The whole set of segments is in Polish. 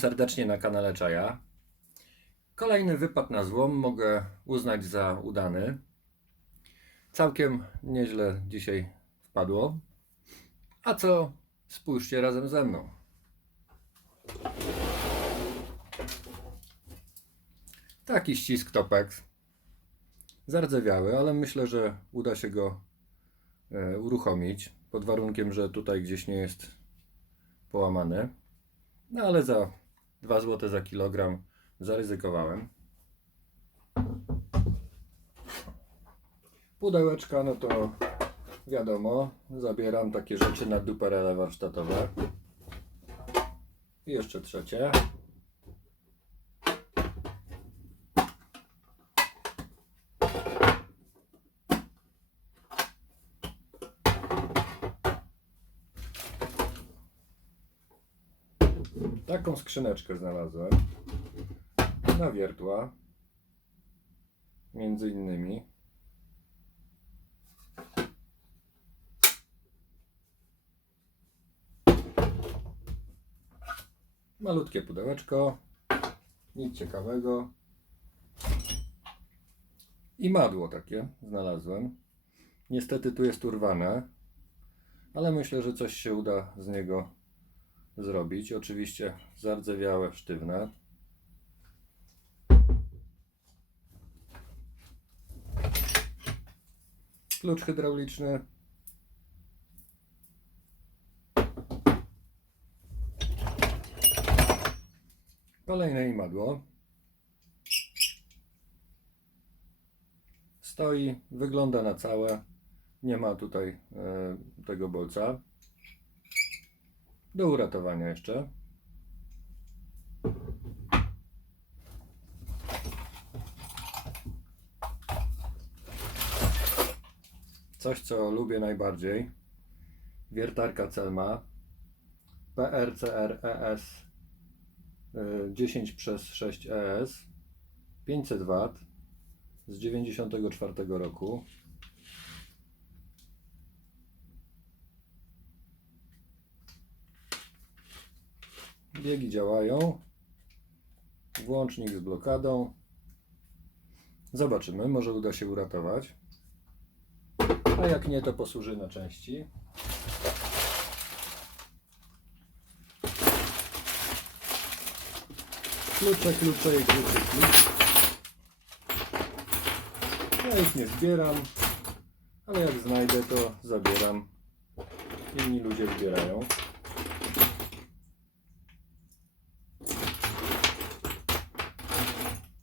serdecznie na kanale Czaja. Kolejny wypad na złom mogę uznać za udany. Całkiem nieźle dzisiaj wpadło. A co? Spójrzcie razem ze mną. Taki ścisk Topex. Zardzewiały, ale myślę, że uda się go e, uruchomić. Pod warunkiem, że tutaj gdzieś nie jest połamany. No ale za 2 zł za kilogram zaryzykowałem. Pudełeczka, no to wiadomo, zabieram takie rzeczy na duperele warsztatowe. I jeszcze trzecie. Taką skrzyneczkę znalazłem na wiertła. Między innymi. Malutkie pudełeczko. Nic ciekawego. I madło takie znalazłem. Niestety tu jest urwane, ale myślę, że coś się uda z niego zrobić. Oczywiście zardzewiałe, sztywne. Klucz hydrauliczny. Kolejne imadło. Stoi, wygląda na całe. Nie ma tutaj e, tego bolca. Do uratowania jeszcze. Coś, co lubię najbardziej. Wiertarka Celma. PRCR-ES 10 przez 6 ES 500 W z 94 roku. Biegi działają. Włącznik z blokadą. Zobaczymy, może uda się uratować. A jak nie, to posłuży na części. Klucze, klucze i klucze. Ja ich nie zbieram, ale jak znajdę, to zabieram. Inni ludzie zbierają.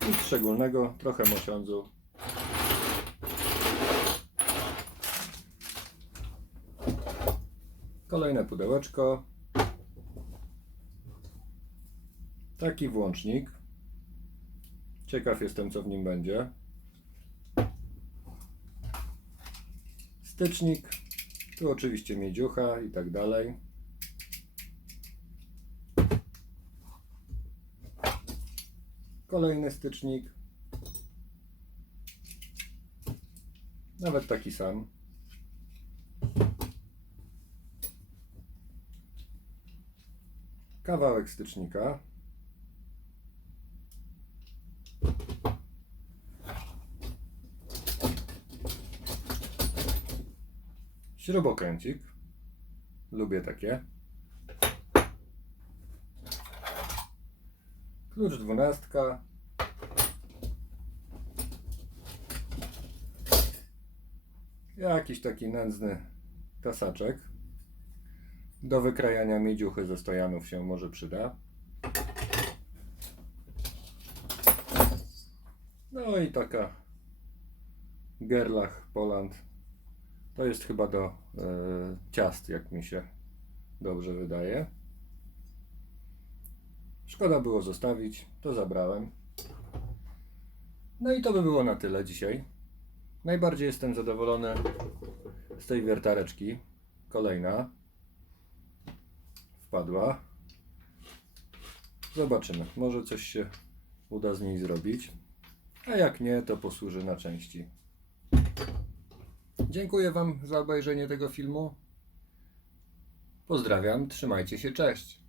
Nic szczególnego, trochę mosiądzu. Kolejne pudełeczko. Taki włącznik. Ciekaw jestem, co w nim będzie. Stycznik. Tu oczywiście miedziucha i tak dalej. Kolejny stycznik. Nawet taki sam. Kawałek stycznika. Śrubokręcik. Lubię takie. Klucz dwunastka. Jakiś taki nędzny tasaczek. Do wykrajania miedziuchy ze stojanów się może przyda. No i taka Gerlach Poland. To jest chyba do e, ciast, jak mi się dobrze wydaje. Szkoda było zostawić, to zabrałem. No i to by było na tyle dzisiaj. Najbardziej jestem zadowolony z tej wiertareczki. Kolejna wpadła. Zobaczymy, może coś się uda z niej zrobić. A jak nie, to posłuży na części. Dziękuję Wam za obejrzenie tego filmu. Pozdrawiam, trzymajcie się, cześć.